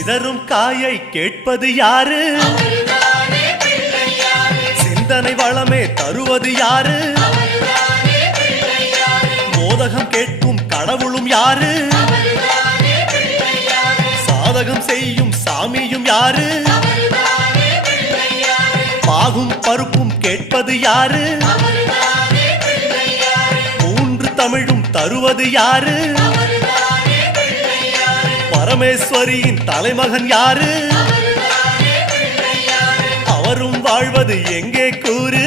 சிதறும் காயை கேட்பது யாரு? சிந்தனை வளமே தருவது யாரு? மோதகம் கேட்கும் கடவுளும் யாரு? சாதகம் செய்யும் சாமியும் யாரு? பாகும் பருப்பும் கேட்பது யாரு? மூன்று தமிழும் தருவது யாரு? பரமேஸ்வரியின் தலைமகன் யாரு? அவரும் வாழ்வது எங்கே கூறு?